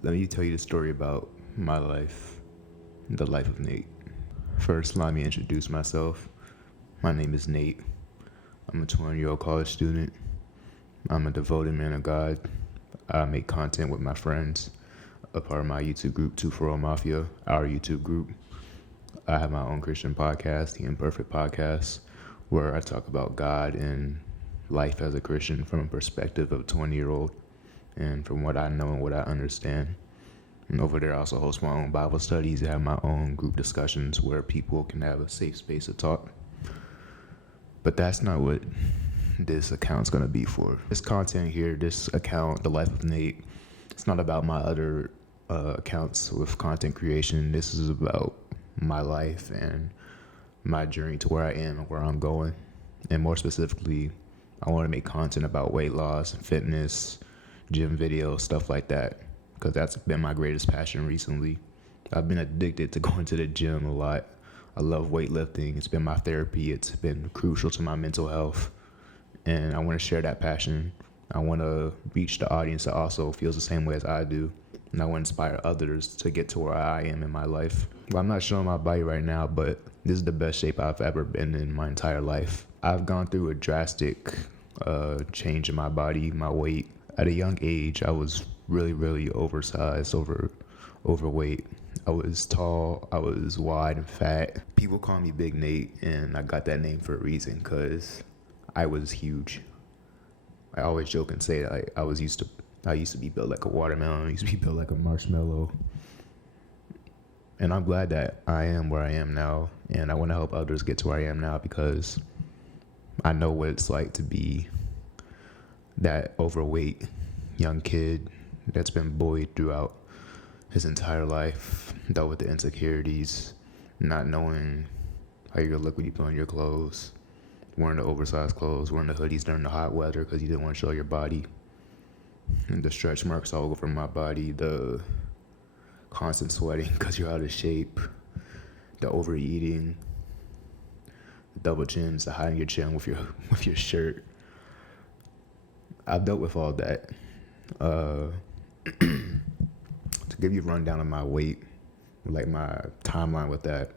Let me tell you the story about my life, the life of Nate. First, let me introduce myself. My name is Nate. I'm a 20-year-old college student. I'm a devoted man of God. I make content with my friends, a part of my YouTube group, 240 Mafia, our YouTube group. I have my own Christian podcast, The Imperfect Podcast, where I talk about God and life as a Christian from a perspective of a 20-year-old and from what I know and what I understand. And over there, I also host my own Bible studies. I have my own group discussions where people can have a safe space to talk. But that's not what this account's gonna be for. This content here, this account, The Life of Nate, it's not about my other accounts with content creation. This is about my life and my journey to where I am and where I'm going. And more specifically, I want to make content about weight loss and fitness, gym videos, stuff like that, because that's been my greatest passion recently. I've been addicted to going to the gym a lot. I love weightlifting. It's been my therapy. It's been crucial to my mental health. And I want to share that passion. I want to reach the audience that also feels the same way as I do. And I want to inspire others to get to where I am in my life. Well, I'm not showing my body right now, but this is the best shape I've ever been in my entire life. I've gone through a drastic change in my body, my weight. At a young age, I was really oversized, overweight. I was tall, I was wide and fat. People call me Big Nate, and I got that name for a reason because I was huge. I always joke and say that I used to be built like a watermelon. I used to be built like a marshmallow. And I'm glad that I am where I am now, and I want to help others get to where I am now because I know what it's like to be that overweight young kid that's been bullied throughout his entire life, dealt with the insecurities, not knowing how you're gonna look when you put on your clothes, wearing the oversized clothes, wearing the hoodies during the hot weather because you didn't want to show your body, and the stretch marks all over my body, the constant sweating because you're out of shape, the overeating, the double chins, the hiding your chin with your shirt. I've dealt with all that. To give you a rundown of my weight, like my timeline with that,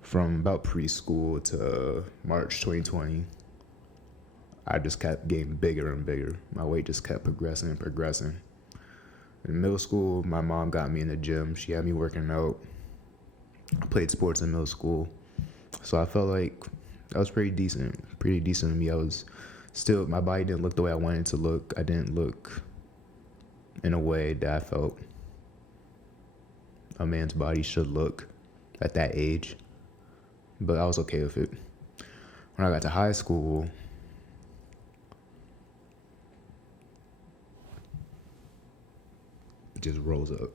from about preschool to March 2020, I just kept getting bigger and bigger. My weight just kept progressing and progressing. In middle school, my mom got me in the gym. She had me working out. I played sports in middle school. So I felt like that was pretty decent to me. I was still, my body didn't look the way I wanted it to look. I didn't look in a way that I felt a man's body should look at that age. But I was okay with it. When I got to high school, it just rose up.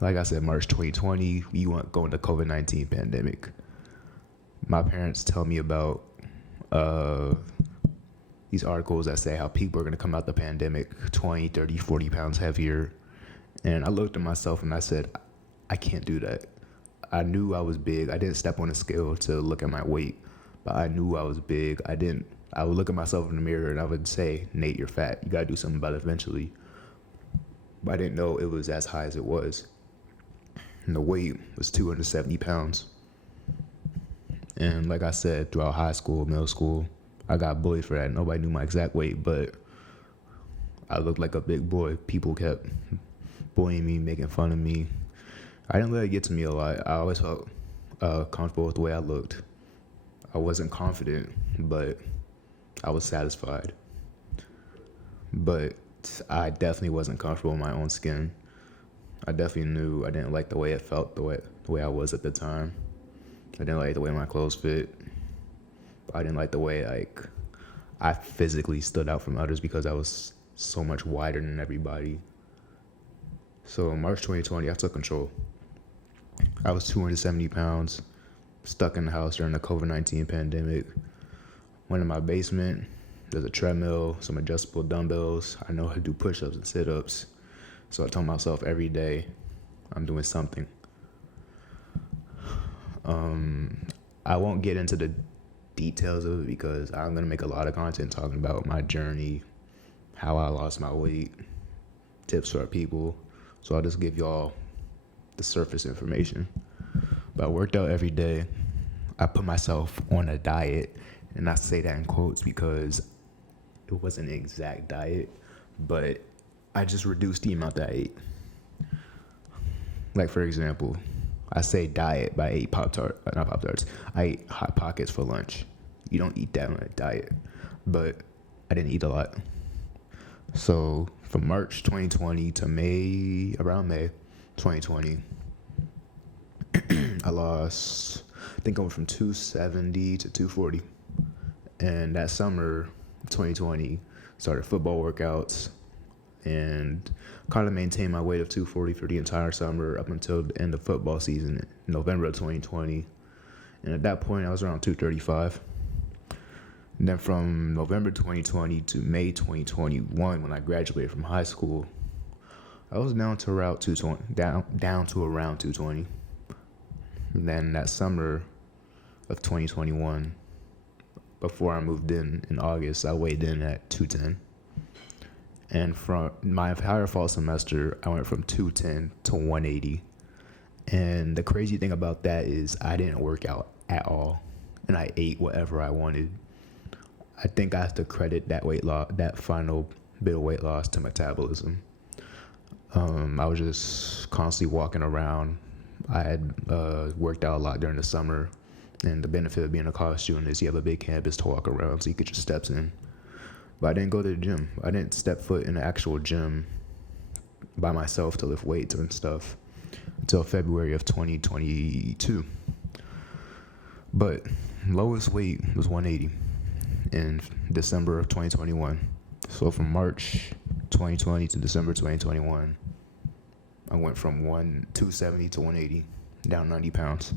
Like I said, March 2020, we went going to COVID-19 pandemic. My parents tell me about these articles that say how people are going to come out the pandemic 20, 30, 40 pounds heavier. And I looked at myself and I said, I can't do that. I knew I was big. I didn't step on a scale to look at my weight, but I knew I was big. I would look at myself in the mirror and I would say, Nate, you're fat. You got to do something about it eventually. But I didn't know it was as high as it was. And the weight was 270 pounds. And like I said, throughout high school, middle school, I got bullied for that. Nobody knew my exact weight, but I looked like a big boy. People kept bullying me, making fun of me. I didn't let it get to me a lot. I always felt comfortable with the way I looked. I wasn't confident, but I was satisfied. But I definitely wasn't comfortable in my own skin. I definitely knew I didn't like the way it felt, the way I was at the time. I didn't like the way my clothes fit. I didn't like the way I physically stood out from others because I was so much wider than everybody. So in March 2020, I took control. I was 270 pounds, stuck in the house during the COVID-19 pandemic. Went in my basement. There's a treadmill, some adjustable dumbbells. I know how to do push-ups and sit-ups. So I told myself every day, I'm doing something. I won't get into the details of it because I'm going to make a lot of content talking about my journey, how I lost my weight, tips for people. So I'll just give y'all the surface information. But I worked out every day. I put myself on a diet, and I say that in quotes because it wasn't an exact diet, but I just reduced the amount that I ate. Like, for example, I say diet, but I ate not Pop Tarts. I ate Hot Pockets for lunch. You don't eat that on a diet, but I didn't eat a lot. So from March 2020 to around May 2020, I lost, I think I went from 270 to 240. And that summer, 2020, started football workouts and kind of maintained my weight of 240 for the entire summer up until the end of football season, November of 2020. And at that point, I was around 235. And then from November 2020 to May 2021, when I graduated from high school, I was down to around 220, down to around 220. And then that summer of 2021, before I moved in August, I weighed in at 210. And from my entire fall semester, I went from 210 to 180. And the crazy thing about that is I didn't work out at all, and I ate whatever I wanted. I think I have to credit that weight loss, that final bit of weight loss, to metabolism. I was just constantly walking around. I had worked out a lot during the summer, and the benefit of being a college student is you have a big campus to walk around, so you get your steps in. But I didn't go to the gym. I didn't step foot in an actual gym by myself to lift weights and stuff until February of 2022. But lowest weight was 180 in December of 2021. So from March 2020 to December 2021, I went from 270 to 180, down 90 pounds.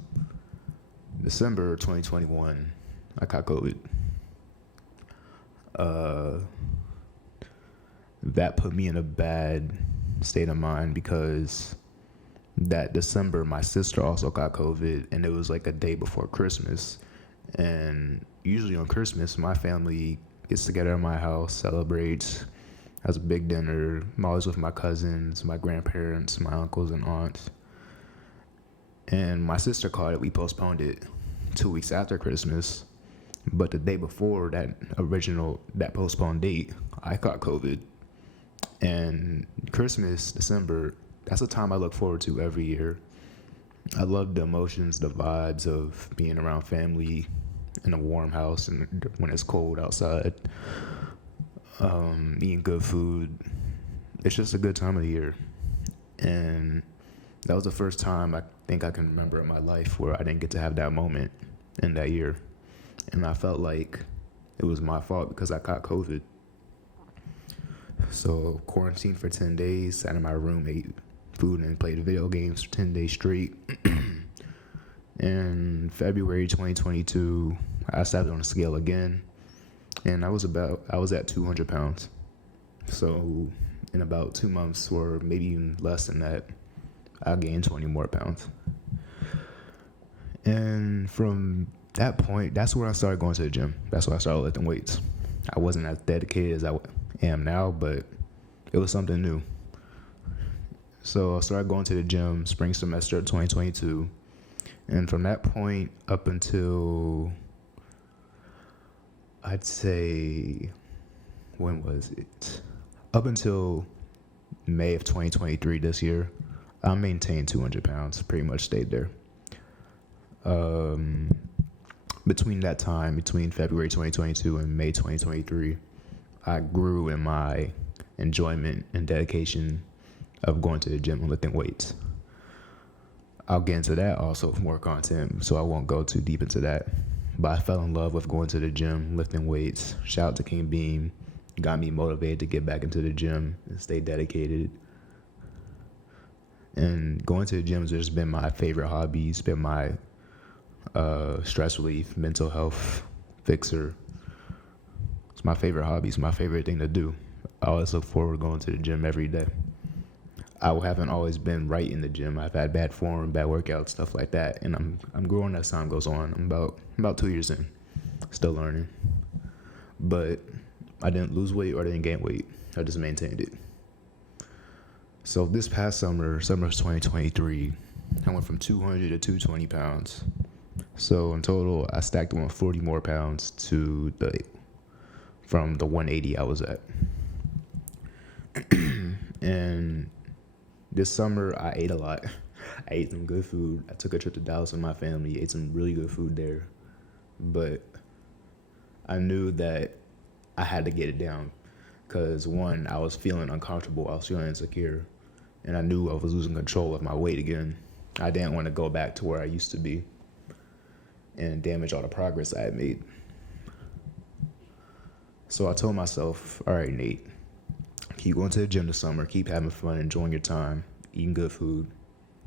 December 2021, I caught COVID. That put me in a bad state of mind because that December, my sister also got COVID, and it was like a day before Christmas. And usually on Christmas, my family gets together at my house, celebrates, has a big dinner. I'm always with my cousins, my grandparents, my uncles and aunts. And my sister caught it. We postponed it 2 weeks after Christmas. But the day before that postponed date, I caught COVID. And Christmas, December, that's a time I look forward to every year. I love the emotions, the vibes of being around family in a warm house and when it's cold outside, eating good food. It's just a good time of the year. And that was the first time I think I can remember in my life where I didn't get to have that moment in that year. And I felt like it was my fault because I caught COVID. So quarantined for 10 days, sat in my room, ate food and played video games for 10 days straight. In February 2022, I stepped on the scale again, and I was at 200 pounds. So in about 2 months, or maybe even less than that, I gained 20 more pounds. And from that point, that's where I started going to the gym. That's where I started lifting weights. I wasn't as dedicated as I am now, but it was something new. So I started going to the gym spring semester of 2022. And from that point up until, I'd say, when was it? Up until May of 2023 this year, I maintained 200 pounds, pretty much stayed there. Between that time, between February 2022 and May 2023, I grew in my enjoyment and dedication of going to the gym and lifting weights. I'll get into that also with more content, so I won't go too deep into that. But I fell in love with going to the gym, lifting weights. Shout out to King Beam. Got me motivated to get back into the gym and stay dedicated. And going to the gym has just been my favorite hobby. It's been my stress relief, mental health fixer. It's my favorite hobby. It's my favorite thing to do. I always look forward to going to the gym every day. I haven't always been right in the gym. I've had bad form, bad workouts, stuff like that, and I'm growing as time goes on. I'm about 2 years in, still learning. But I didn't lose weight or I didn't gain weight. I just maintained it. So this past summer of 2023, I went from 200 to 220 pounds. So in total, I stacked on 40 more pounds from the 180 I was at. And this summer, I ate a lot. I ate some good food. I took a trip to Dallas with my family, ate some really good food there. But I knew that I had to get it down because, one, I was feeling uncomfortable. I was feeling insecure. And I knew I was losing control of my weight again. I didn't want to go back to where I used to be and damage all the progress I had made. So I told myself, all right, Nate, keep going to the gym this summer, keep having fun, enjoying your time, eating good food.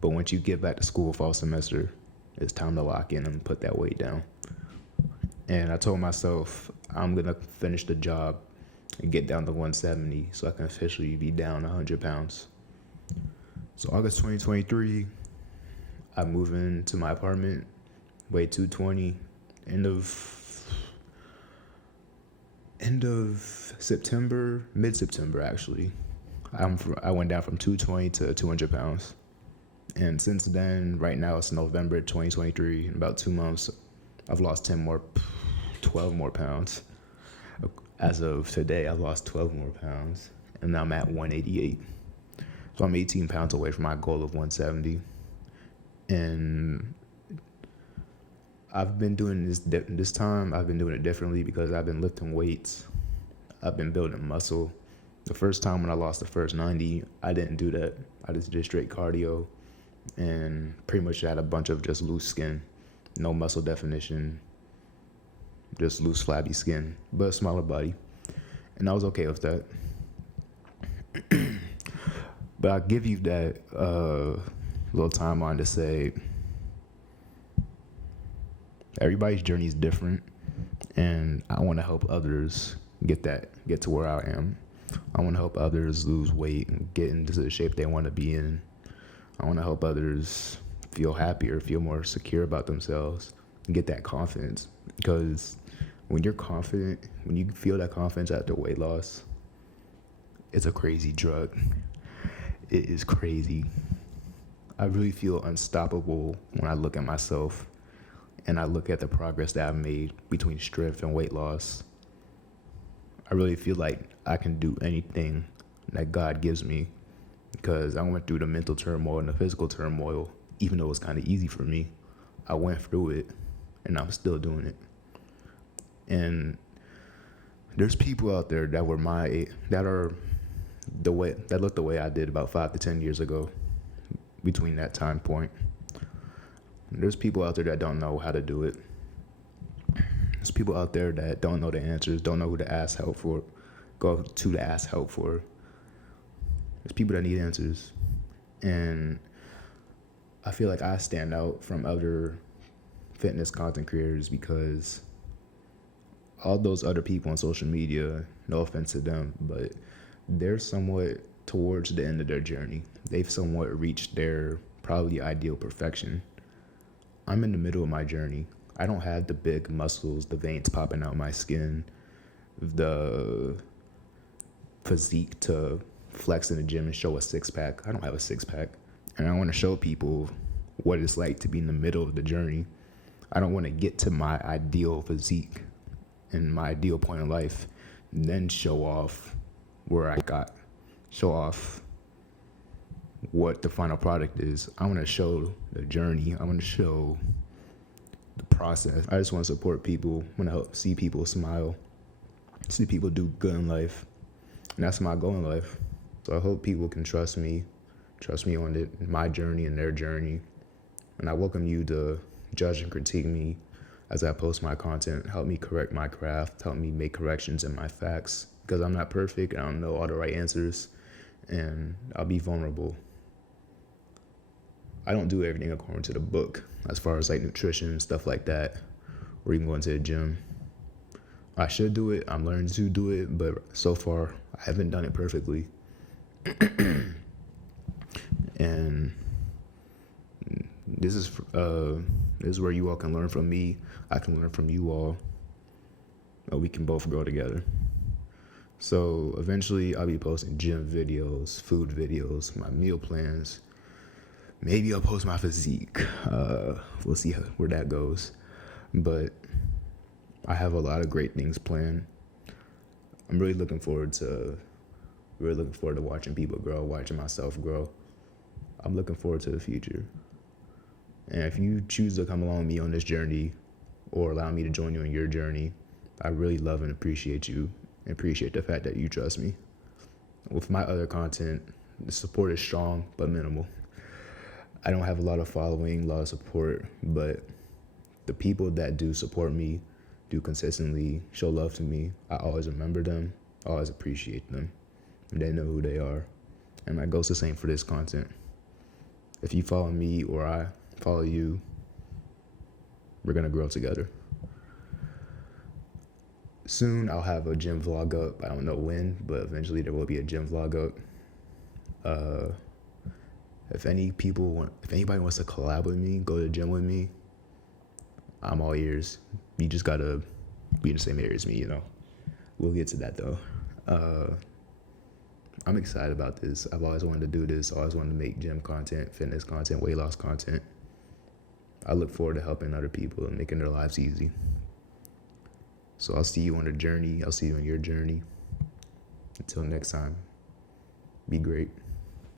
But once you get back to school fall semester, it's time to lock in and put that weight down. And I told myself I'm going to finish the job and get down to 170 so I can officially be down 100 pounds. So August 2023, I moved into my apartment, weighed 220, end of September, mid-September actually. I went down from 220 to 200 pounds. And since then, right now it's November 2023, in about 2 months, I've lost 12 more pounds. As of today, I've lost 12 more pounds, and I'm at 188. So I'm 18 pounds away from my goal of 170. And I've been doing this time, I've been doing it differently because I've been lifting weights. I've been building muscle. The first time when I lost the first 90, I didn't do that. I just did straight cardio and pretty much had a bunch of just loose skin, no muscle definition, just loose flabby skin, but a smaller body. And I was okay with that. But I'll give you that little timeline to say everybody's journey is different, and I want to help others get to where I am. I want to help others lose weight and get into the shape they want to be in. I want to help others feel happier, feel more secure about themselves, and get that confidence. Because when you're confident, when you feel that confidence after weight loss, it's a crazy drug. It is crazy. I really feel unstoppable when I look at myself and I look at the progress that I've made between strength and weight loss. I really feel like I can do anything that God gives me because I went through the mental turmoil and the physical turmoil. Even though it was kind of easy for me, I went through it and I'm still doing it. And there's people out there that were my age, that look the way I did about 5 to 10 years ago between that time point. There's people out there that don't know how to do it. There's people out there that don't know the answers, don't know who to ask help for, go to ask help for. There's people that need answers. And I feel like I stand out from other fitness content creators because all those other people on social media, no offense to them, but they're somewhat towards the end of their journey. They've somewhat reached their probably ideal perfection. I'm in the middle of my journey. I don't have the big muscles, the veins popping out my skin, the physique to flex in the gym and show a six-pack. I don't have a six-pack. And I want to show people what it's like to be in the middle of the journey. I don't want to get to my ideal physique and my ideal point in life and then show off where I got, show off what the final product is. I want to show the journey. I want to show the process. I just want to support people. I want to help see people smile, see people do good in life. And that's my goal in life. So I hope people can trust me on my journey and their journey. And I welcome you to judge and critique me as I post my content. Help me correct my craft. Help me make corrections in my facts. Because I'm not perfect. I don't know all the right answers. And I'll be vulnerable. I don't do everything according to the book as far as like nutrition, stuff like that, or even going to the gym. I should do it. I'm learning to do it, but so far I haven't done it perfectly. And this is where you all can learn from me. I can learn from you all. We can both grow together. So eventually I'll be posting gym videos, food videos, my meal plans. Maybe I'll post my physique. We'll see where that goes. But I have a lot of great things planned. I'm really looking forward to watching people grow, watching myself grow. I'm looking forward to the future. And if you choose to come along with me on this journey or allow me to join you on your journey, I really love and appreciate you and appreciate the fact that you trust me. With my other content, the support is strong but minimal. I don't have a lot of following, a lot of support, but the people that do support me, do consistently show love to me, I always remember them, I always appreciate them, and they know who they are. And that goes the same for this content. If you follow me or I follow you, we're gonna grow together. Soon I'll have a gym vlog up. I don't know when, but eventually there will be a gym vlog up. If anybody wants to collab with me, go to the gym with me, I'm all ears. You just gotta be in the same area as me, you know. We'll get to that though. I'm excited about this. I've always wanted to do this. I always wanted to make gym content, fitness content, weight loss content. I look forward to helping other people and making their lives easy. So I'll see you on the journey. I'll see you on your journey. Until next time, be great.